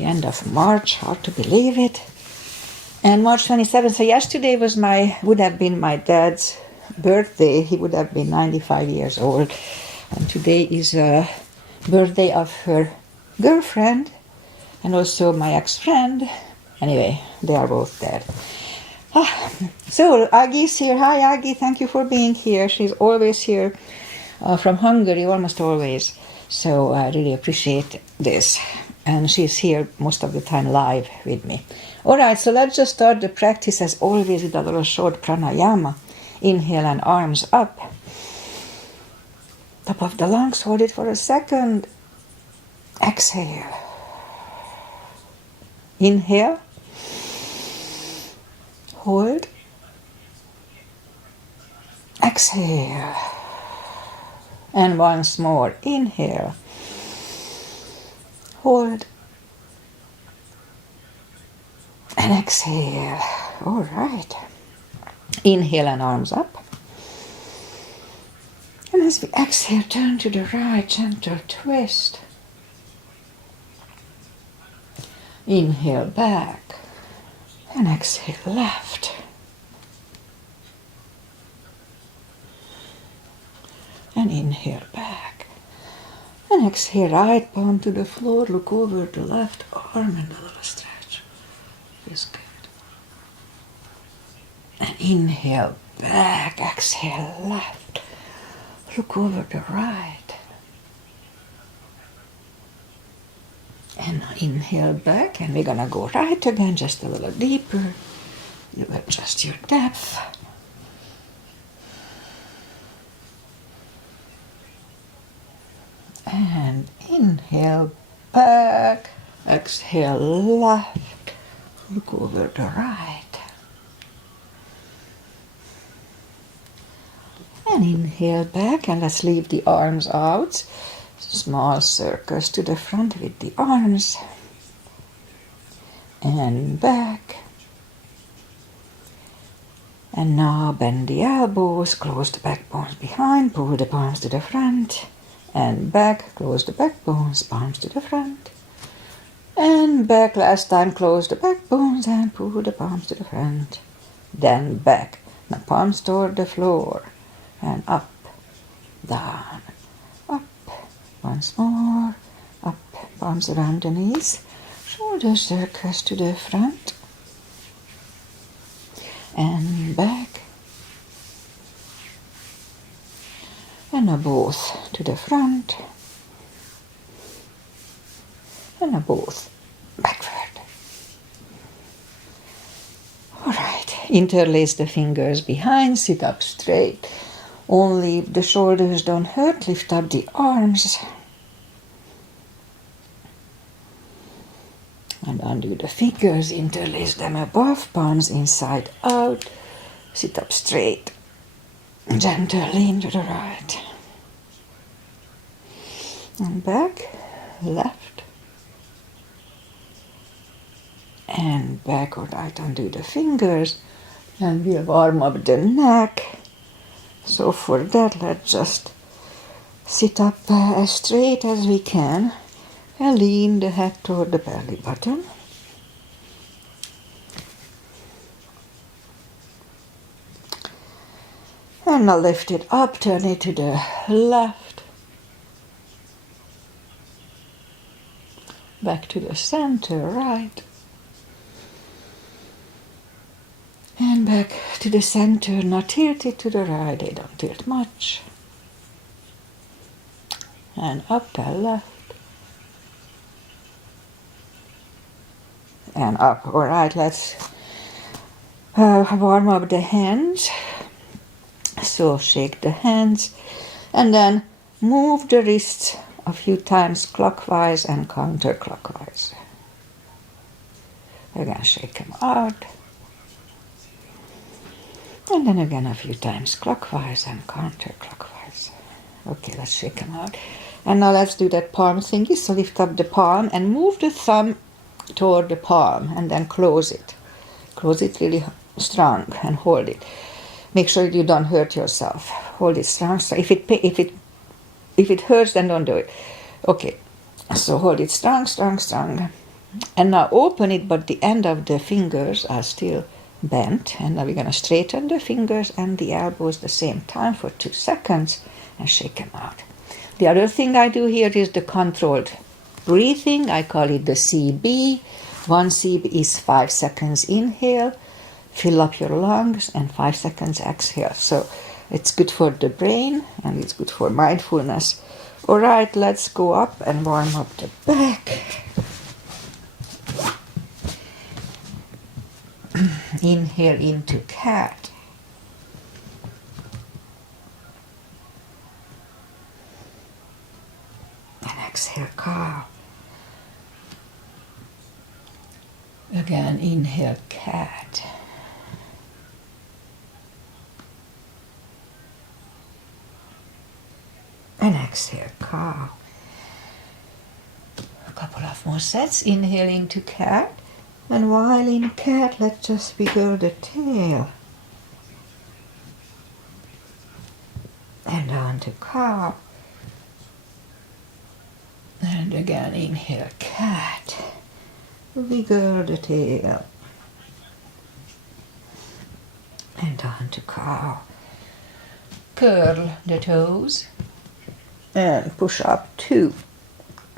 the end of March, hard to believe it. And March 27th, so yesterday would have been my dad's birthday. He would have been 95 years old. And today is a birthday of her girlfriend and also my ex-friend. Anyway, they are both dead. So Agi's here. Hi Agi, thank you for being here. She's always here from Hungary, almost always. So I really appreciate this. And she's here most of the time live with me. Alright, so let's just start the practice as always with a little short pranayama. Inhale and arms up. Top of the lungs, hold it for a second. Exhale. Inhale. Hold. Exhale. And once more. Inhale. Hold. And exhale. All right. Inhale and arms up. And as we exhale, turn to the right, gentle twist. Inhale back. And exhale left. And inhale back. And exhale right palm to the floor. Look over the left arm and a little stretch. Feels good. And inhale back. Exhale left. Look over the right. And inhale back. And we're going to go right again, just a little deeper. You adjust your depth. And inhale back, exhale left, look over the right. And inhale back, and let's leave the arms out. Small circles to the front with the arms. And back. And now bend the elbows, close the back bones behind, pull the palms to the front. And back, close the back bones, palms to the front. And back, last time, close the back bones and pull the palms to the front. Then back, now palms toward the floor. And up, down, up, once more, up, palms around the knees. Shoulder circles to the front. And back. And now both to the front. And now both backward. Alright, interlace the fingers behind, sit up straight. Only if the shoulders don't hurt, lift up the arms. And undo the fingers, interlace them above, palms inside out. Sit up straight. Gentle lean to the right. And back, left. And back or right, undo the fingers. And we'll warm up the neck. So for that, let's just sit up as straight as we can. And lean the head toward the belly button. And now lift it up, turn it to the left. Back to the center, right. And back to the center, now tilt it to the right, they don't tilt much. And up and left. And up, alright, let's warm up the hands. So shake the hands and then move the wrists a few times clockwise and counterclockwise. Again, shake them out. And then again a few times clockwise and counterclockwise. Okay, let's shake them out. And now let's do that palm thingy. So lift up the palm and move the thumb toward the palm and then close it. Close it really strong and hold it. Make sure you don't hurt yourself. Hold it strong. So if it hurts, then don't do it. Okay. So hold it strong, strong, strong. And now open it, but the end of the fingers are still bent. And now we're going to straighten the fingers and the elbows the same time for 2 seconds and shake them out. The other thing I do here is the controlled breathing. I call it the CB. 1 CB is 5 seconds inhale, fill up your lungs, and 5 seconds exhale. So it's good for the brain and it's good for mindfulness. All right, let's go up and warm up the back. Inhale into cat. And exhale cow. Again, inhale cat. And exhale cow. A couple of more sets. Inhale into cat. And while in cat, let's just wiggle the tail. And down to cow. And again, inhale cat. Wiggle the tail. And down to cow. Curl the toes. And push up 2.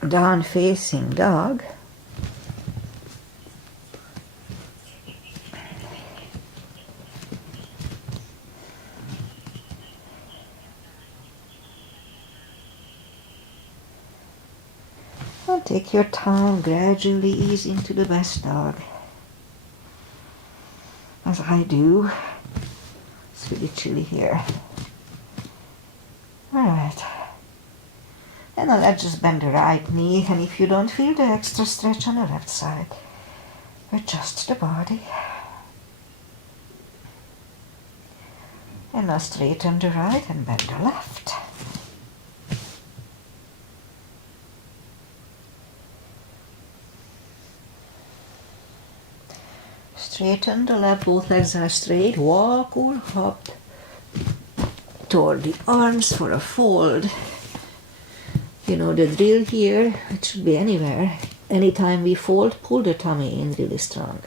Down facing dog. And take your time, gradually ease into the best dog. As I do. It's really chilly here. Alright. And now let's just bend the right knee, and if you don't feel the extra stretch on the left side, adjust the body. And now straighten the right and bend the left. Straighten the left, both legs are straight. Walk or hop toward the arms for a fold. You know the drill here, it should be anywhere. Anytime we fold, pull the tummy in really strong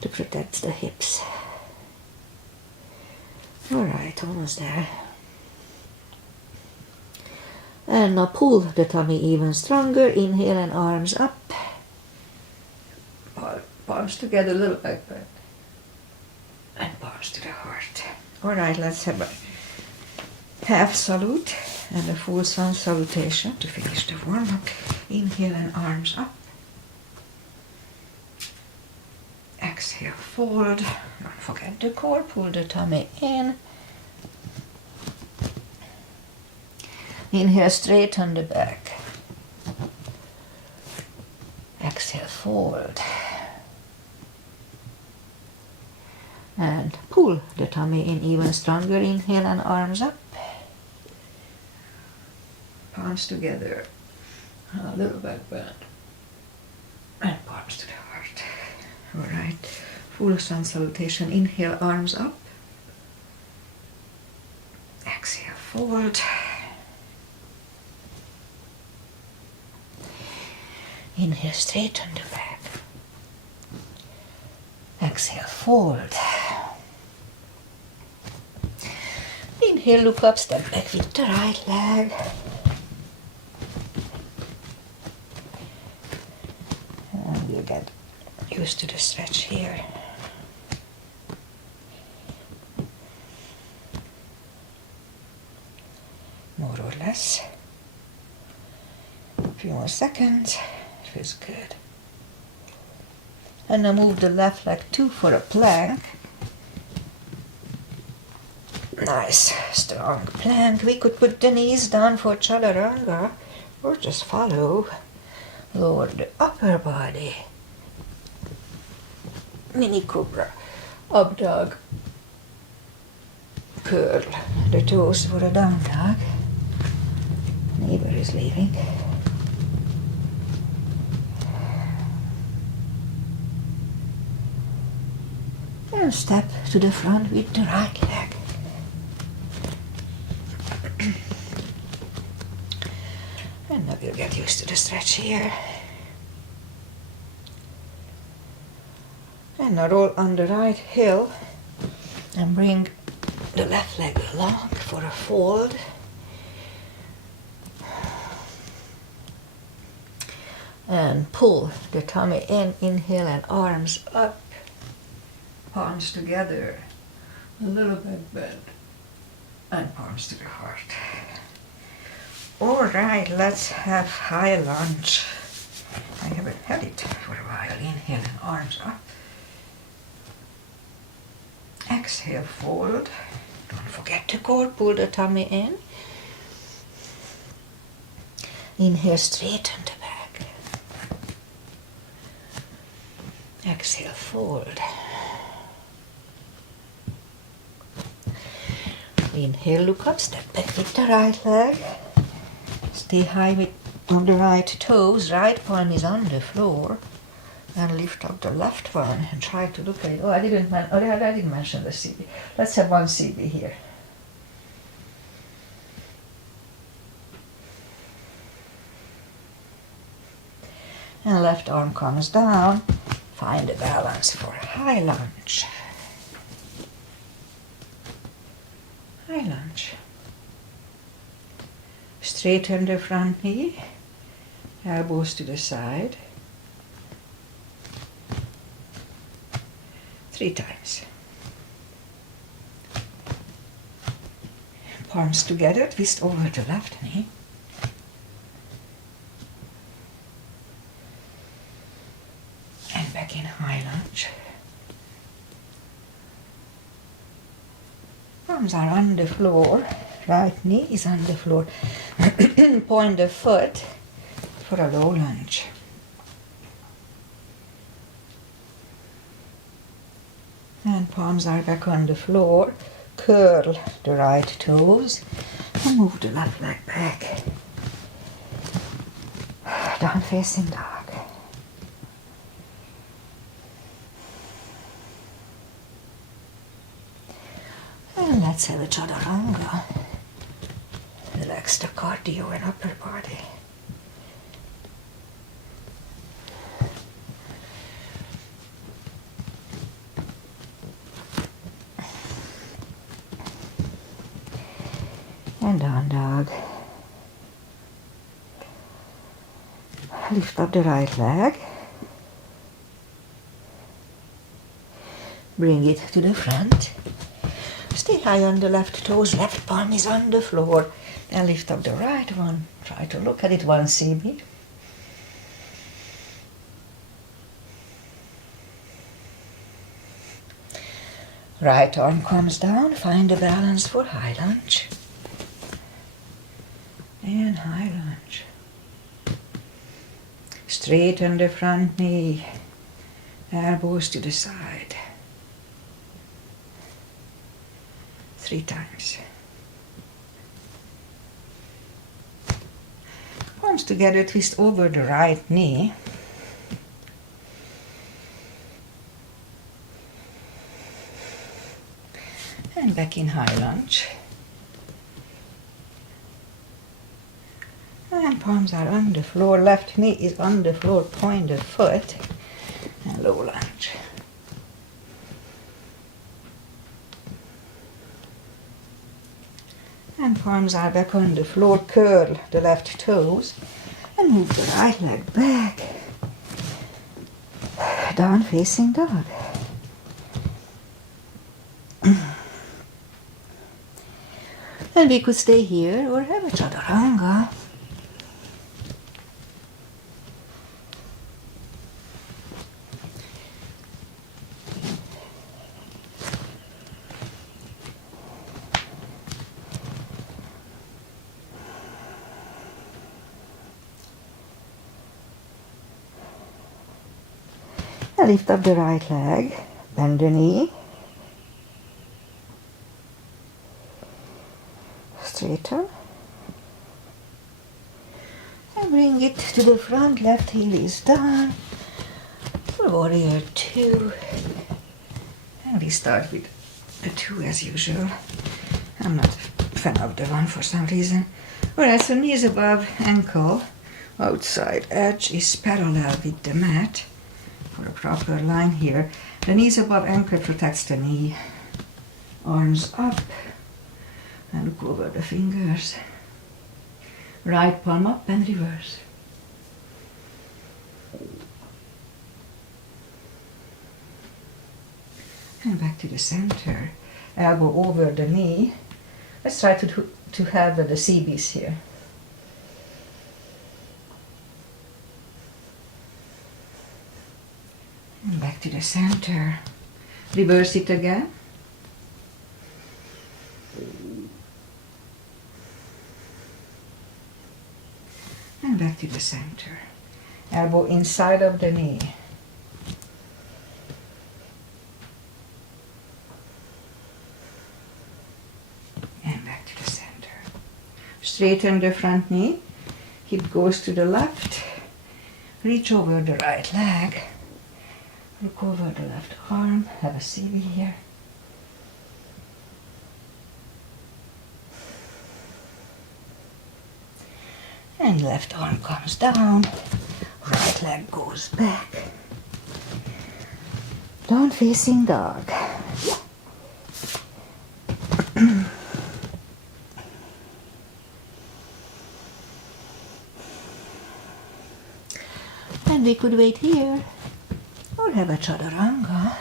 to protect the hips. Alright, almost there. And now pull the tummy even stronger. Inhale and arms up. Palms together, a little back bend. And palms to the heart. Alright, let's have a half salute and a full sun salutation to finish the warm-up. Inhale and arms up. Exhale, fold. Don't forget the core, pull the tummy in. Inhale, straighten the back. Exhale, fold. And pull the tummy in even stronger. Inhale and arms up. Palms together. A little back bend. And palms to the heart. Alright. Full sun salutation. Inhale, arms up. Exhale, fold. Inhale, straighten the back. Exhale, fold. Inhale, look up, step back with the right leg. And we'll get used to the stretch here. More or less. A few more seconds. It feels good. And now move the left leg too for a plank. Nice, strong plank. We could put the knees down for chaturanga or just follow. Lower the upper body. Mini cobra. Up dog. Curl the toes for a down dog. Neighbor is leaving. And step to the front with the right leg. And now we'll get used to the stretch here. And now roll on the right heel and bring the left leg along for a fold. And pull the tummy in, inhale and arms up, palms together, a little bit bent, and palms to the heart. All right, let's have high lunge. I haven't had it for a while. Inhale and arms up. Exhale, fold. Don't forget to core, pull the tummy in. Inhale, straighten the back. Exhale, fold. Inhale, look up, step back with the right leg. Stay high on the right toes, right palm is on the floor. And lift up the left one and try to look at it. I didn't mention the CB. Let's have one CB here. And left arm comes down. Find a balance for high lunge. High lunge. Straighten the front knee. Elbows to the side. 3 times. Palms together, twist over the left knee. And back in high lunge. Palms are on the floor. Right knee is on the floor. Point the foot for a low lunge. And palms are back on the floor. Curl the right toes and move the left leg back. Down facing dog. And let's have a chaturanga. Relax the cardio and upper body. And down dog. Lift up the right leg. Bring it to the front. Stay high on the left toes, left palm is on the floor. And lift up the right one. Try to look at it, one CB. Right arm comes down, find a balance for high lunge. And high lunge. Straighten the front knee, elbows to the side. 3 times. Palms together, twist over the right knee. And back in high lunge. And palms are on the floor, left knee is on the floor, point the foot, and low lunge. And palms are back on the floor, curl the left toes, and move the right leg back. Down facing dog. And we could stay here or have a chaturanga. And lift up the right leg, bend the knee. Straighten. And bring it to the front, left heel is down. For warrior 2. And we start with the 2 as usual. I'm not a fan of the 1 for some reason. Alright, so knees above ankle, outside edge is parallel with the mat. for a proper line here. The knees above ankle protects the knee. Arms up and look over the fingers. Right palm up and reverse. And back to the center. Elbow over the knee. Let's try to have the CBs here. And back to the center. Reverse it again. And back to the center. Elbow inside of the knee. And back to the center. Straighten the front knee. Hip goes to the left. Reach over the right leg. Look over the left arm. Have a CB here. And left arm comes down, right leg goes back. Down facing dog. And we could wait here or have a chaturanga.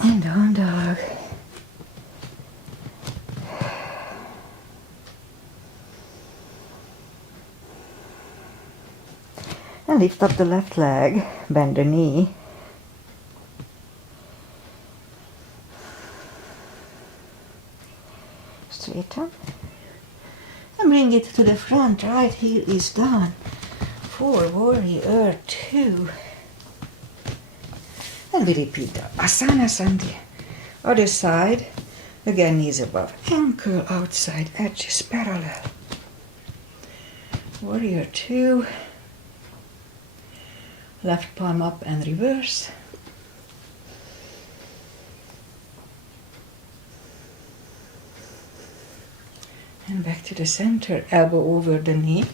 And down dog. And lift up the left leg, bend the knee. Straighten. And bring it to the front, right heel is down. 4, warrior 2. And we repeat the asanas on the other side. Again, knees above ankle, outside edges parallel. Warrior 2. Left palm up and reverse. And back to the center, elbow over the knee.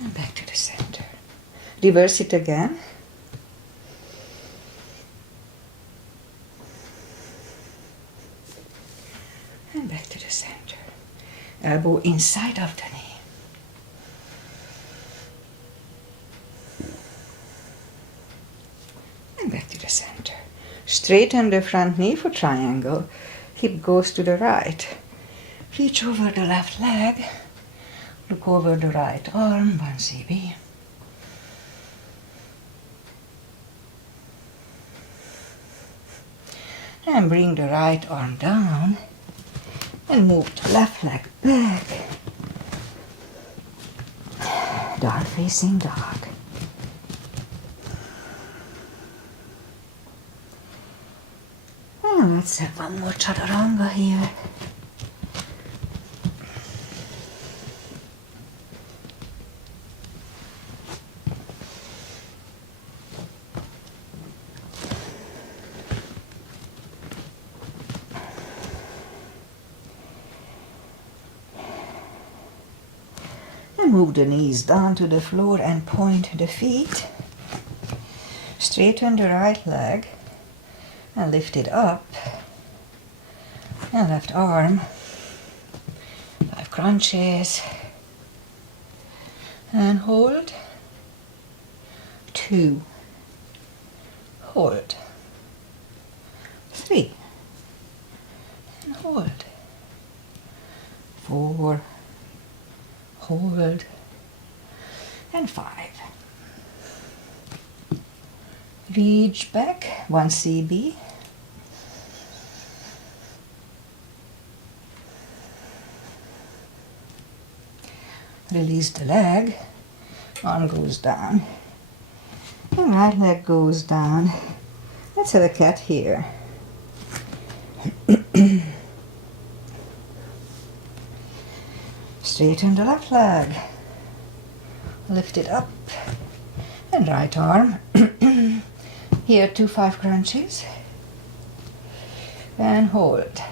And back to the center. Reverse it again. And back to the center. Elbow inside of the knee. And back to the center. Straighten the front knee for triangle. Hip goes to the right. Reach over the left leg. Look over the right arm, 1 CB. And bring the right arm down. And move the left leg back. Down facing dog. And let's have one more chaturanga here. Move the knees down to the floor and point the feet. Straighten the right leg and lift it up. And left arm. 5 crunches. And hold. 2. Hold. 3. And hold. 4. Hold, and 5. Reach back, 1 CB. Release the leg, arm goes down, and right leg goes down. Let's have a cat here. Straighten the left leg, lift it up, and right arm Here 2 5 crunches. And hold.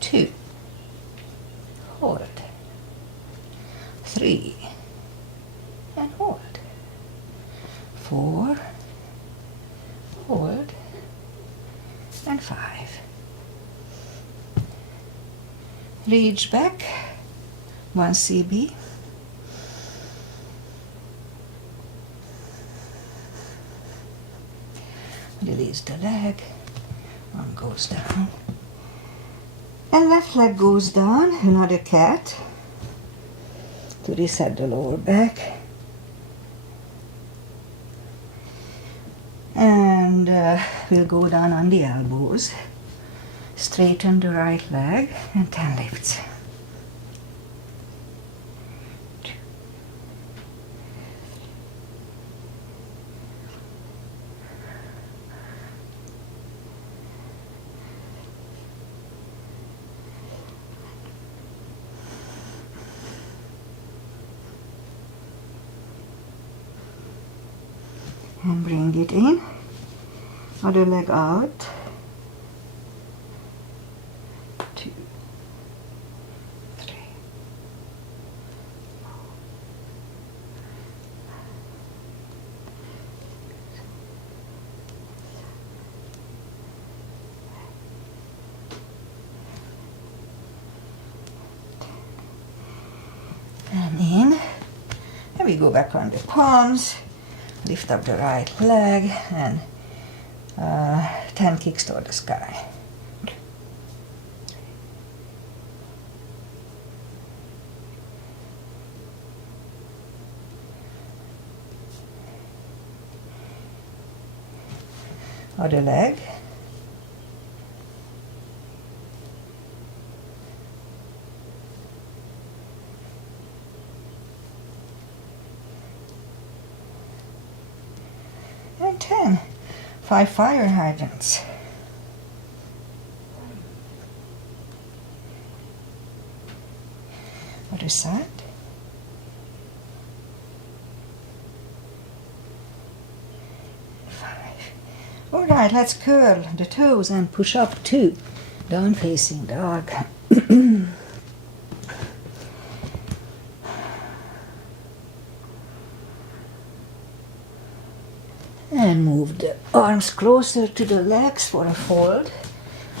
2. Hold. 3. And hold. 4. Hold. And 5. Reach back. 1 CB. Release the leg. One goes down. And left leg goes down. Another cat. To reset the lower back. And we'll go down on the elbows. Straighten the right leg and 10 lifts. And bring it in. Other leg out. 2, 3, 4. And in. And we go back on the palms. Lift up the right leg and 10 kicks toward the sky. Other leg. And 10. 5 fire hydrants. Other side. Alright, let's curl the toes and push up 2. Down facing dog. And move the arms closer to the legs for a fold.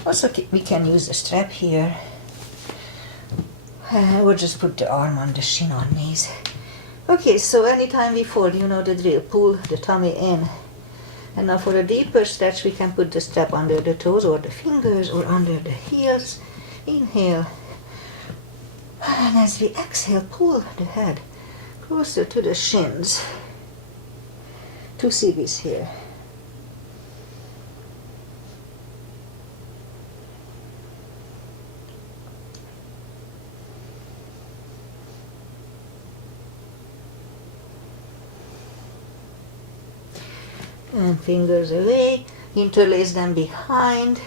Also, we can use the strap here. Or just put the arm on the shin on knees. Okay, so anytime we fold, you know the drill. Pull the tummy in. And now for a deeper stretch, we can put the strap under the toes or the fingers or under the heels. Inhale. And as we exhale, pull the head closer to the shins. 2 CBs here. And fingers away, interlace them behind.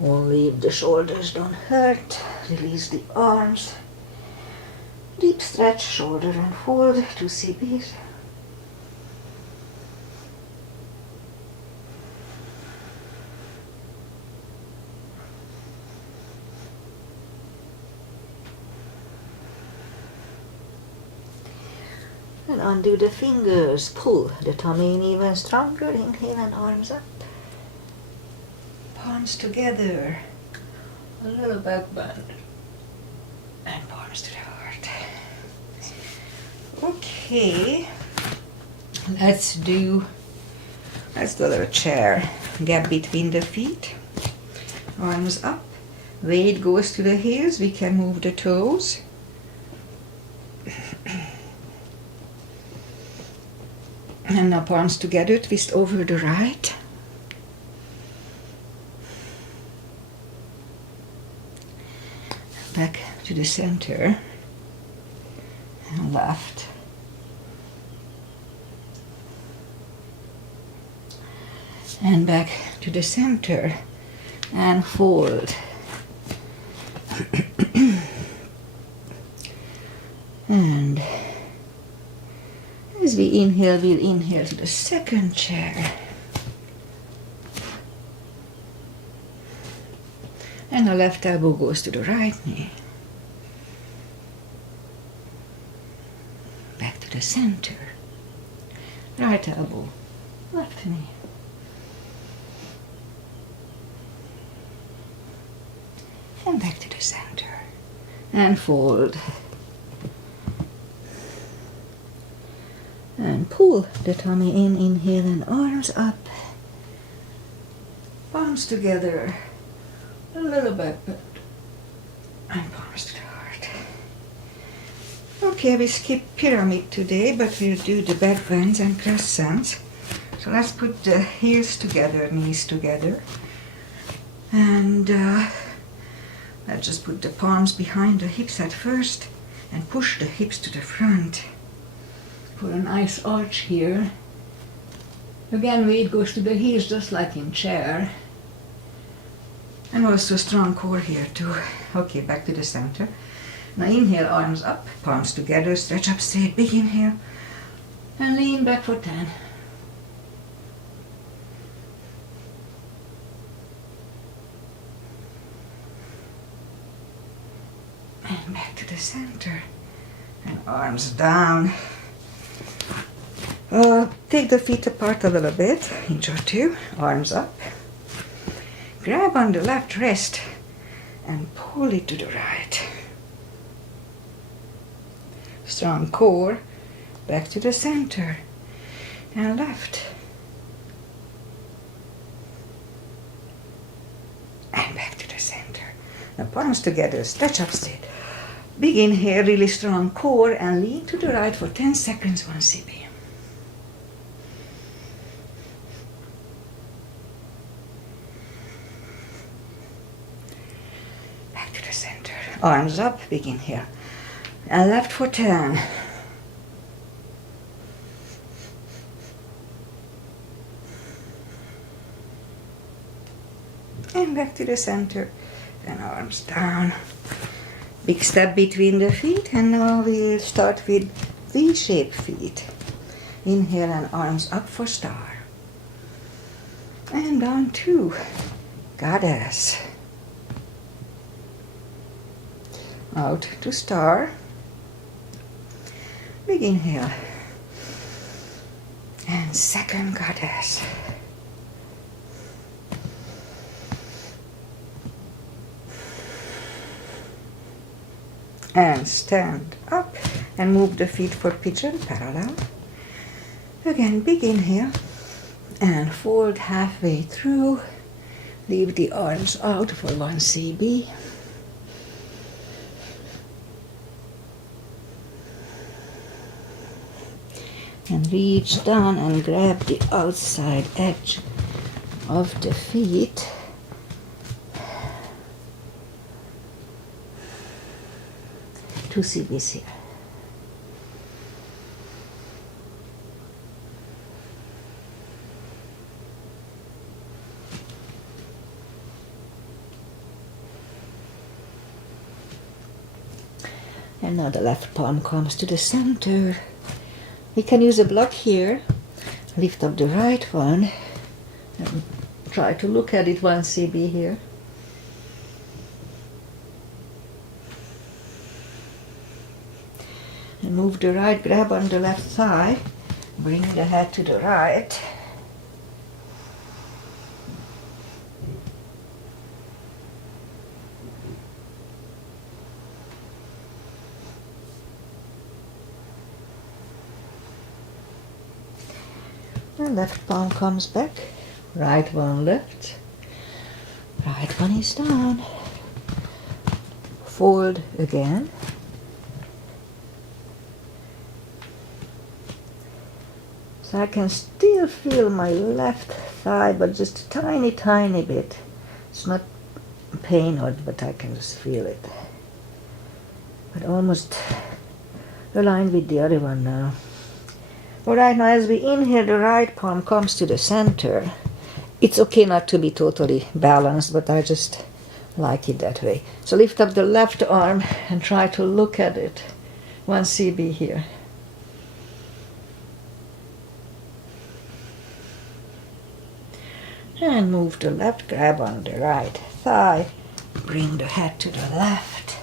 Only if the shoulders don't hurt. Release the arms. Deep stretch, shoulder and fold, 2 CBs. And undo the fingers, pull the tummy in even stronger, inhale and arms up. Palms together, a little back bend, and palms to the heart. Okay, let's do a little chair. Gap between the feet, arms up, weight goes to the heels, we can move the toes. And now palms together, twist over the right. Back to the center. And left. And back to the center. And fold. As we inhale, we'll inhale to the second chair. And the left elbow goes to the right knee. Back to the center. Right elbow, left knee. And back to the center. And fold. And pull the tummy in, inhale, and arms up. Palms together. A little bit, and palms to the heart. Okay, we skip pyramid today, but we'll do the back bends and crescents. So let's put the heels together, knees together. And let's just put the palms behind the hips at first and push the hips to the front. For a nice arch here. Again, weight goes to the heels just like in chair. And also strong core here too. Okay, back to the center. Now inhale, arms up, palms together, stretch up straight, big inhale. And lean back for 10. And back to the center. And arms down. Take the feet apart a little bit, inch or two, arms up. Grab on the left wrist and pull it to the right. Strong core, back to the center and left. And back to the center. Now palms together, stretch up straight. Big inhale, really strong core, and lean to the right for 10 seconds, 1 CB. Arms up, big inhale. And left for 10. And back to the center. And arms down. Big step between the feet. And now we'll start with V-shaped feet. Inhale and arms up for star. And down to goddess. Out to star. Big inhale. And second goddess. And stand up and move the feet for pigeon parallel. Again, big inhale. And fold halfway through. Leave the arms out for 1 CB. And reach down and grab the outside edge of the feet. Two CBs here. And now the left palm comes to the center. We can use a block here, lift up the right one, and try to look at it 1 CB here. And move the right, grab on the left thigh, bring the head to the right. And left palm comes back, right one left, right one is down. Fold again. So I can still feel my left thigh, but just a tiny, tiny bit. It's not pain, but I can just feel it. But almost aligned with the other one now. Alright, now as we inhale, the right palm comes to the center. It's okay not to be totally balanced, but I just like it that way. So lift up the left arm and try to look at it. 1 CB here. And move the left, grab on the right thigh, Bring the head to the left.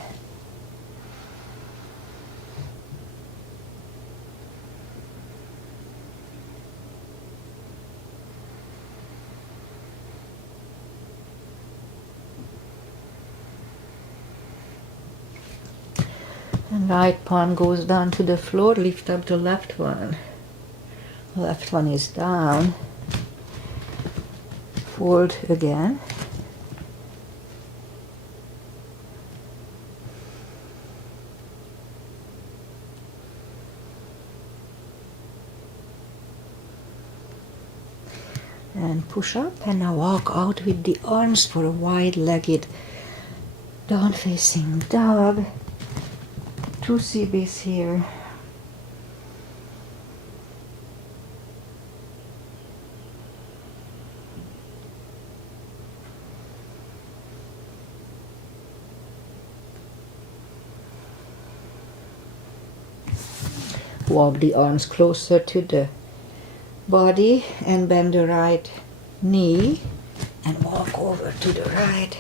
And right palm goes down to the floor, lift up the left one. Left one is down. Fold again. And push up, and now walk out with the arms for a wide-legged down-facing dog. 2 CBs here. Walk the arms closer to the body and bend the right knee and walk over to the right.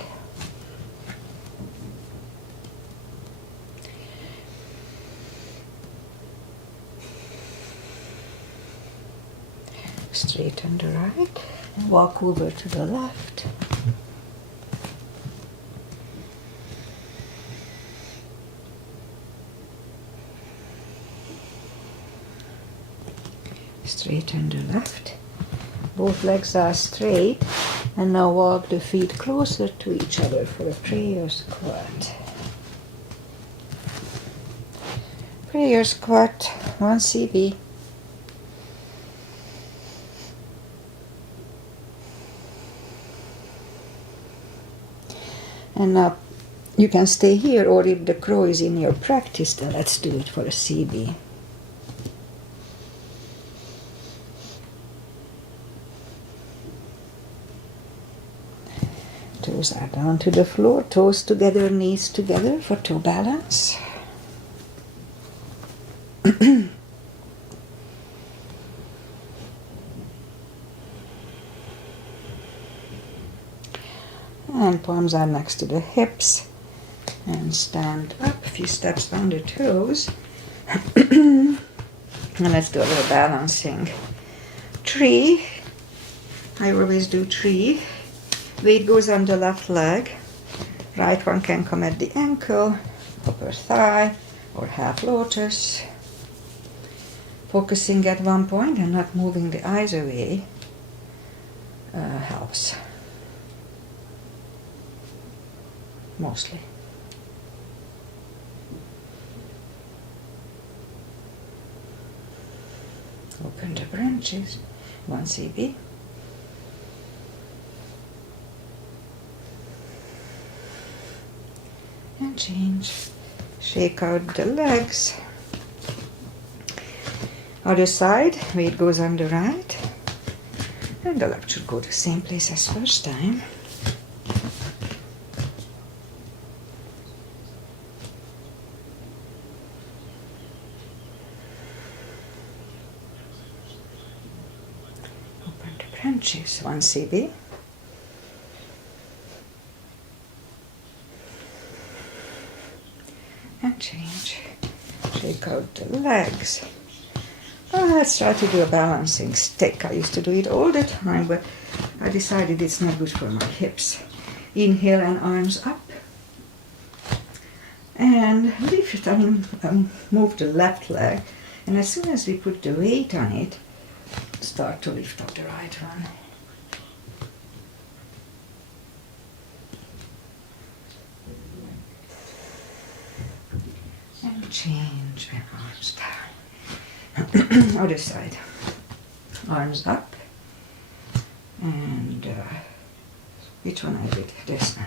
Straighten the right and walk over to the left. Straighten the left. Both legs are straight, and now walk the feet closer to each other for a prayer squat. Prayer squat, 1 CB. And now you can stay here, or if the crow is in your practice, then let's do it for a CB. Toes are down to the floor, toes together, knees together for toe balance. And palms are next to the hips. And stand up, a few steps on the toes. And let's do a little balancing. 3. I always do 3. Weight goes on the left leg. Right one can come at the ankle, upper thigh, or half lotus. Focusing at one point and not moving the eyes away helps. Mostly. Open the branches, 1 CB. And change. Shake out the legs. Other side, weight goes on the right. And the left should go the same place as first time. Open the branches, 1 CB. And change. Shake out the legs. Let's try to do a balancing stick. I used to do it all the time, but I decided it's not good for my hips. Inhale and arms up. And lift and move the left leg. And as soon as we put the weight on it, start to lift up the right one. And change and arms down. Other side. Arms up. And which one I did? This now.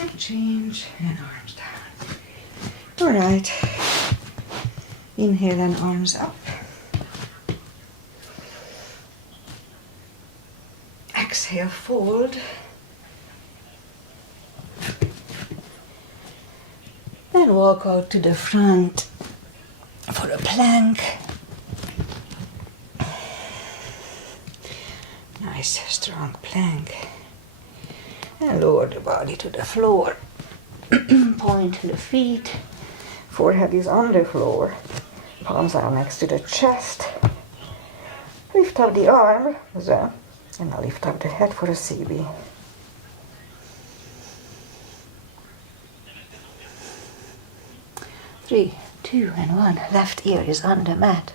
And change and arms down. Alright. Inhale and arms up. Exhale, fold. And walk out to the front for a plank. Nice strong plank. And lower the body to the floor. Point the feet. Forehead is on the floor. Palms are next to the chest. Lift up the arm, and now lift up the head for a CB. Three, two, and one. Left ear is on the mat.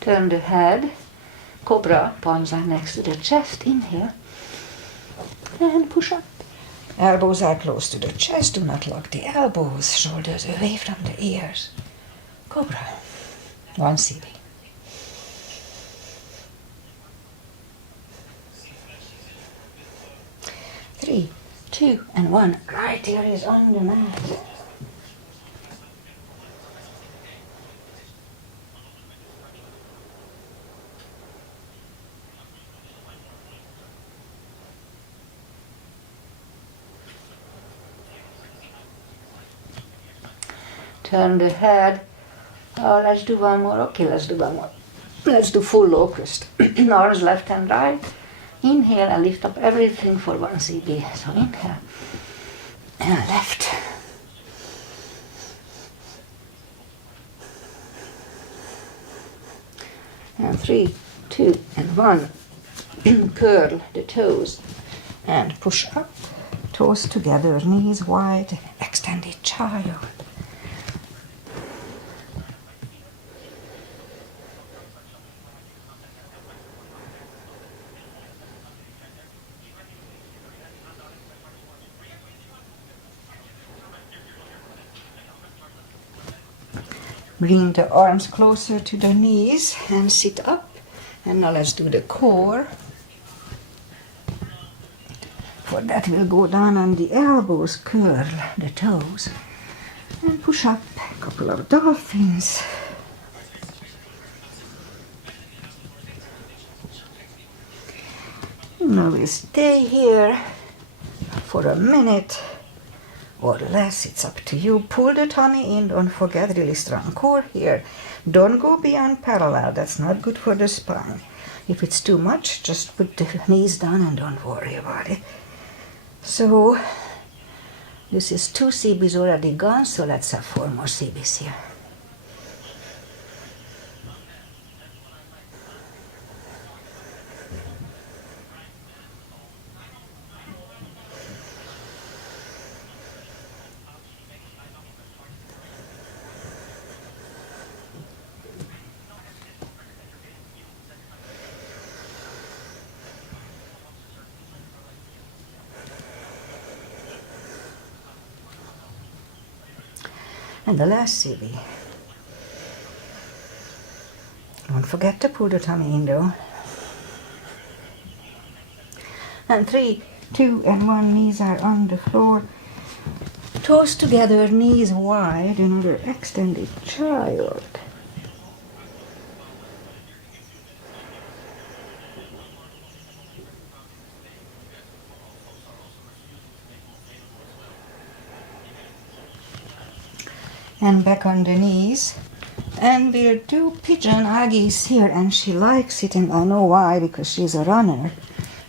Turn the head. Cobra, palms are next to the chest. Inhale. And push up. Elbows are close to the chest. Do not lock the elbows. Shoulders away from the ears. Cobra. One CB. Three, two, and one. Right ear is on the mat. Turn the head. Oh, let's do one more. Okay, let's do one more. Let's do full locust. Arms left and right. Inhale and lift up everything for one CB. So inhale and left. And 3, 2, and 1. Curl the toes and push up. Toes together, knees wide, extended child. Bring the arms closer to the knees and sit up. And now let's do the core. For that we'll go down on the elbows, curl the toes, and push up. A couple of dolphins. Now we'll stay here for a minute or less, it's up to you. Pull the tummy in, don't forget, really strong core here. Don't go beyond parallel, that's not good for the spine. If it's too much, just put the knees down and don't worry about it. So, this is 2 CBs already gone, so let's have 4 more CBs here. And the last CB. Don't forget to pull the tummy in though. And 3, 2, and 1, knees are on the floor. Toes together, knees wide, another extended child. And back on the knees. And we'll do pigeon. Agi's here and she likes it, and I know why, because she's a runner.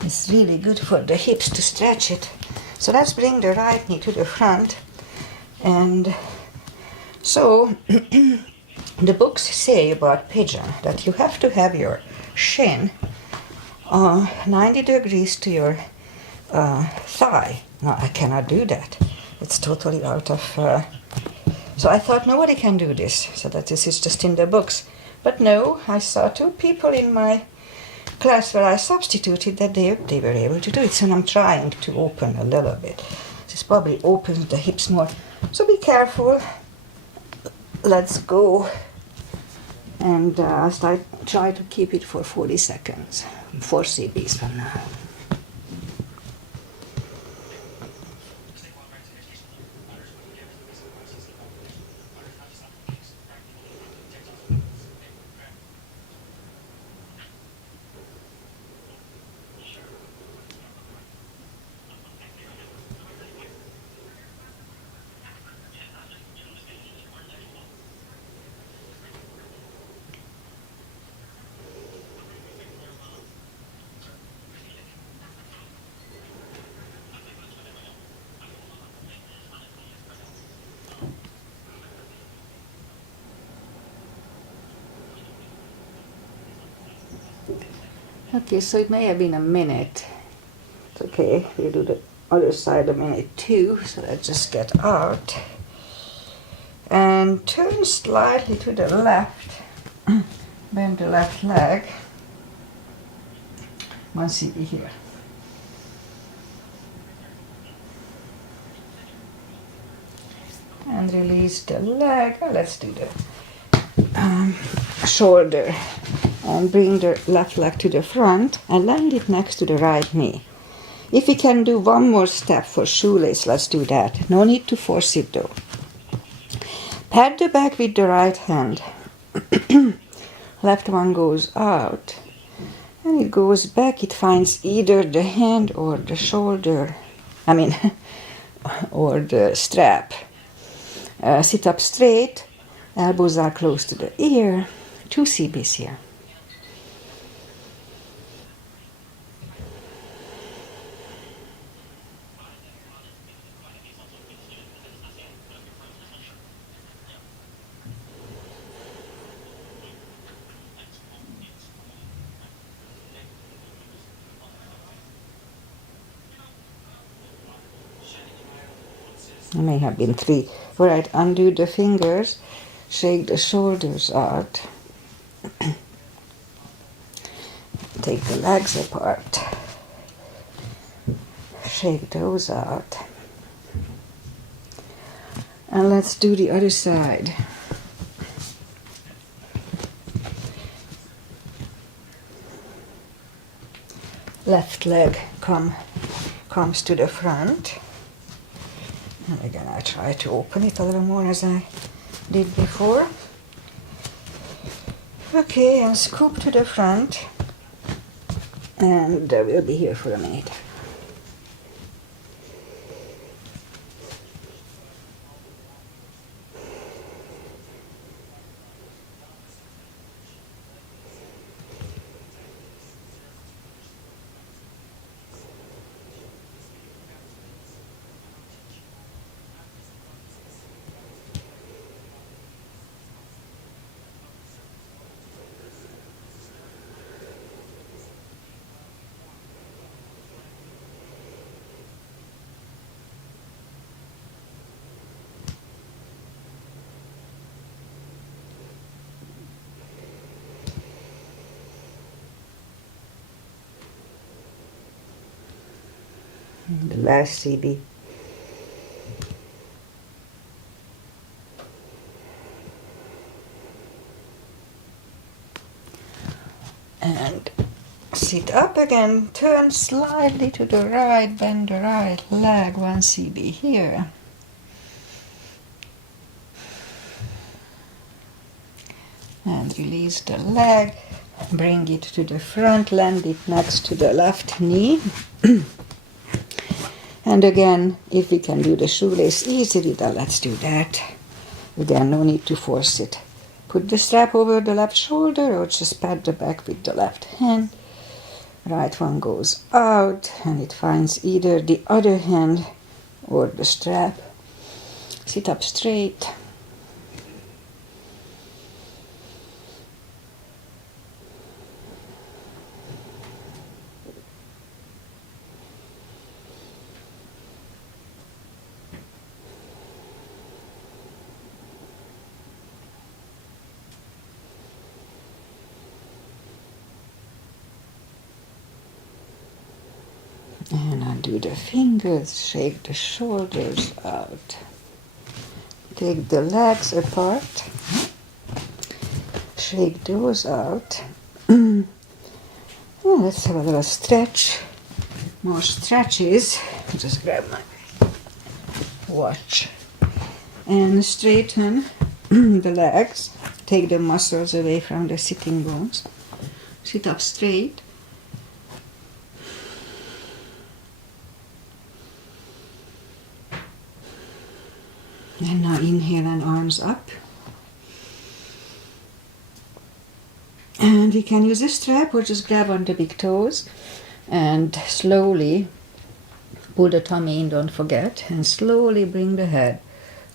It's really good for the hips to stretch it. So let's bring the right knee to the front. And so the books say about pigeon that you have to have your shin 90 degrees to your thigh. No, I cannot do that. It's totally out of... So I thought nobody can do this, so that this is just in the books. But no, I saw 2 people in my class where I substituted that they were able to do it. So I'm trying to open a little bit. This probably opens the hips more. So be careful. Let's go. And I try to keep it for 40 seconds. 4 CBs from now. Okay, so it may have been a minute. It's okay, we'll do the other side a minute too. So let's just get out. And turn slightly to the left. Bend the left leg. 1 cb here. And release the leg. Let's do the shoulder. And bring the left leg to the front and land it next to the right knee. If we can do one more step for shoelace, let's do that. No need to force it though. Pat the back with the right hand. Left one goes out. And it goes back. It finds either the hand or the shoulder. Or the strap. Sit up straight. Elbows are close to the ear. 2 cb's here. There may have been 3. All right, undo the fingers, shake the shoulders out. Take the legs apart. Shake those out. And let's do the other side. Left leg comes to the front. And again, I try to open it a little more as I did before. Okay, and scoop to the front. And we'll be here for a minute. The last CB. And sit up again, turn slightly to the right, bend the right leg, 1 cb here. And release the leg, bring it to the front, land it next to the left knee. And again, if we can do the shoelace easily, then let's do that. Again, no need to force it. Put the strap over the left shoulder or just pat the back with the left hand. Right one goes out and it finds either the other hand or the strap. Sit up straight. And undo the fingers, shake the shoulders out. Take the legs apart, shake those out. And let's have a little stretch, more stretches. Just grab my watch. And straighten the legs, take the muscles away from the sitting bones. Sit up straight. And now inhale and arms up. And we can use a strap or just grab on the big toes and slowly pull the tummy in, don't forget, and slowly bring the head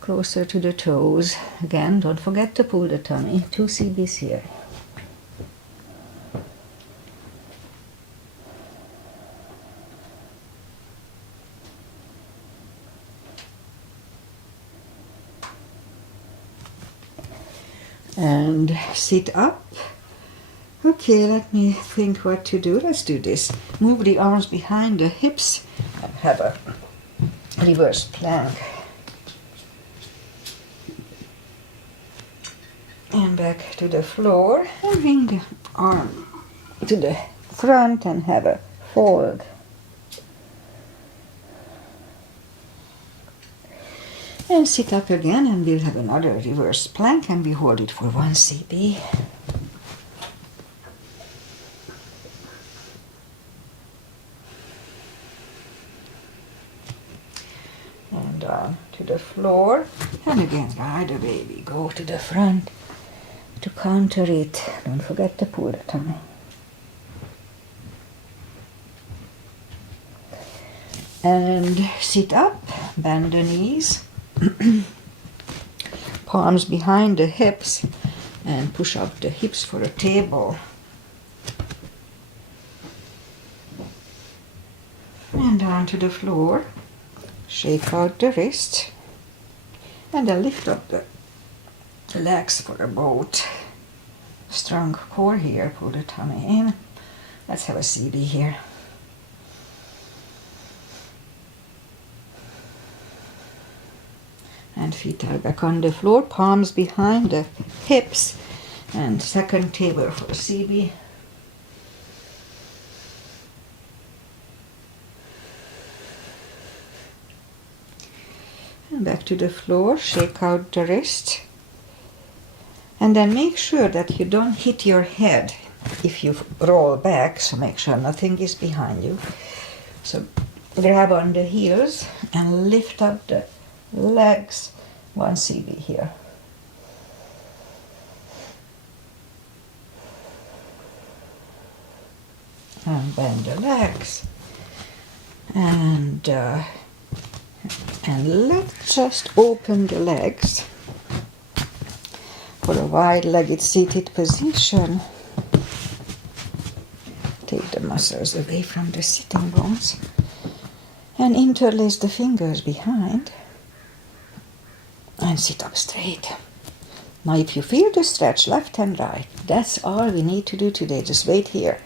closer to the toes. Again, don't forget to pull the tummy. 2 cb's here. And sit up. Okay, let me think what to do. Let's do this. Move the arms behind the hips and have a reverse plank. And back to the floor and bring the arm to the front and have a fold. And sit up again and we'll have another reverse plank and we hold it for 1 CB. And down to the floor. And again, right away we go to the front to counter it. Don't forget to pull the tummy. And sit up, bend the knees. Palms behind the hips and push up the hips for a table. And down to the floor. Shake out the wrists. And then lift up the legs for a boat. Strong core here, pull the tummy in. Let's have a CB here. And feet are back on the floor, palms behind the hips, and second table for CB. And back to the floor, shake out the wrist. And then make sure that you don't hit your head if you roll back, so make sure nothing is behind you. So grab on the heels and lift up the legs, 1 CB here. And bend the legs. And let's just open the legs for a wide-legged seated position. Take the muscles away from the sitting bones. And interlace the fingers behind. And sit up straight. Now if you feel the stretch left and right, that's all we need to do today. Just wait here.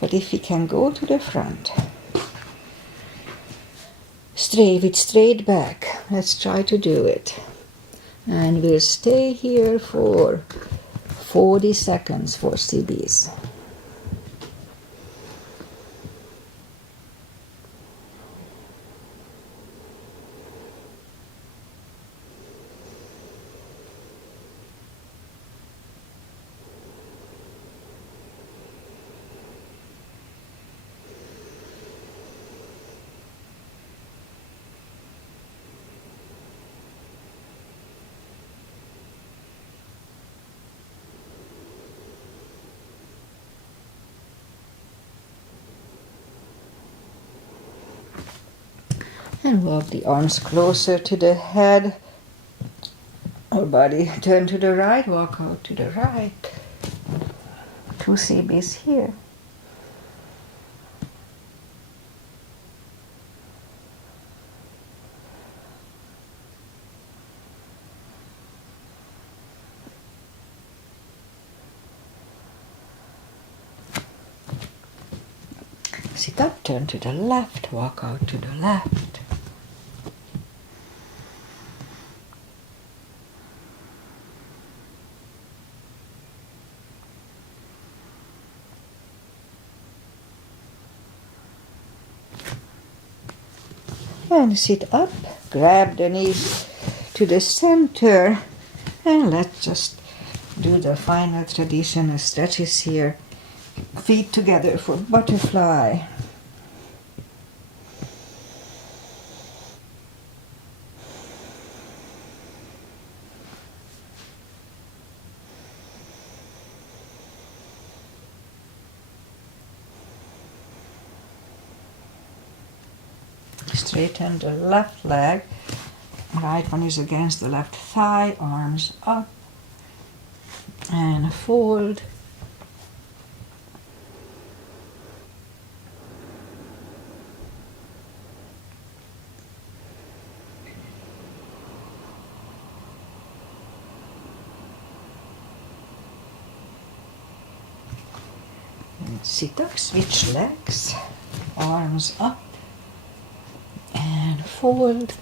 But if we can go to the front, straight back. Let's try to do it. And we'll stay here for 40 seconds for CBs. And walk the arms closer to the head. Or body turn to the right, walk out to the right. 2 CBs here. Sit up, turn to the left, walk out to the left. And sit up, grab the knees to the center, and let's just do the final traditional stretches here. Feet together for butterfly. Straighten the left leg, right one is against the left thigh, arms up, and fold. Sit up, switch legs, arms up and fold.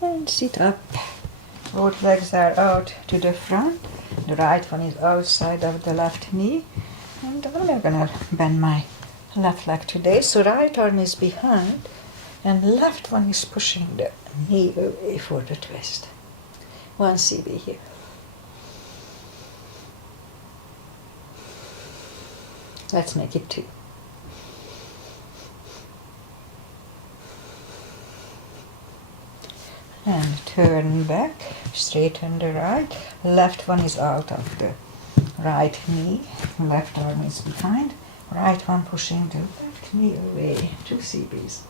And sit up. Both legs are out to the front. The right one is outside of the left knee. And I'm gonna bend my left leg today. So right arm is behind and left one is pushing the knee away for the twist. 1 CB here. Let's make it 2. And turn back, straighten the right. Left one is out of the right knee. Left arm is behind. Right one pushing the left knee away. 2 CBs.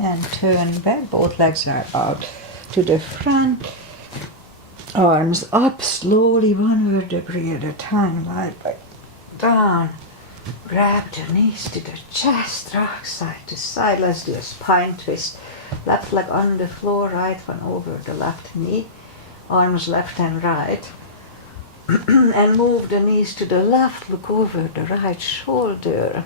And turn back. Both legs are out to the front. Arms up slowly, 1 vertebrae at a time, lie back down. Grab the knees to the chest, rock side to side. Let's do a spine twist. Left leg on the floor, right one over the left knee. Arms left and right. And move the knees to the left, look over the right shoulder.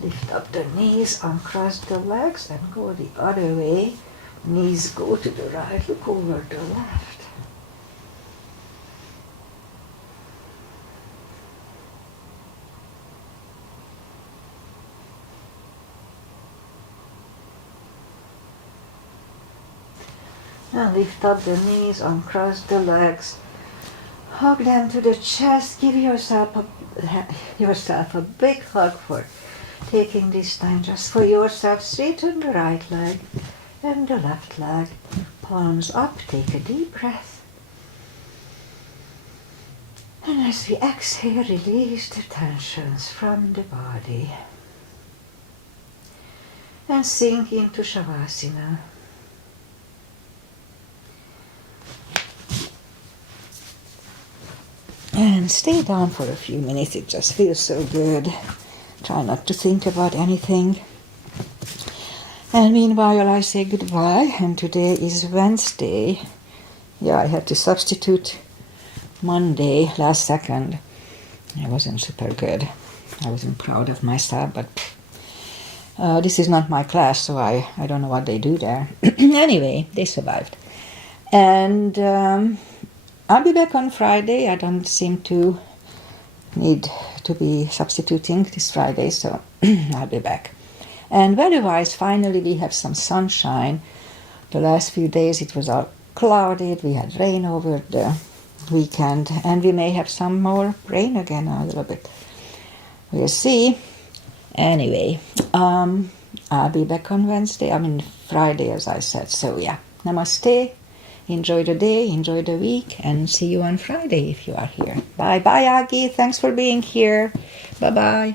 Lift up the knees, uncross the legs and go the other way. Knees go to the right, look over the left. And lift up the knees, uncross the legs. Hug them to the chest. Give yourself a big hug for taking this time just for yourself. Straighten the right leg and the left leg. Palms up, take a deep breath. And as we exhale, release the tensions from the body. And sink into Shavasana. And stay down for a few minutes, it just feels so good. Try not to think about anything. And meanwhile I say goodbye, and today is Wednesday. Yeah, I had to substitute Monday last second. I wasn't super good. I wasn't proud of myself, but this is not my class, so I don't know what they do there. Anyway, they survived. And I'll be back on Friday. I don't seem to need to be substituting this Friday, so I'll be back. And weather-wise, finally we have some sunshine. The last few days it was all clouded. We had rain over the weekend, and we may have some more rain again a little bit. We'll see. Anyway, I'll be back on Friday, as I said. So yeah, namaste. Enjoy the day, enjoy the week, and see you on Friday if you are here. Bye. Bye, Aggie. Thanks for being here. Bye-bye.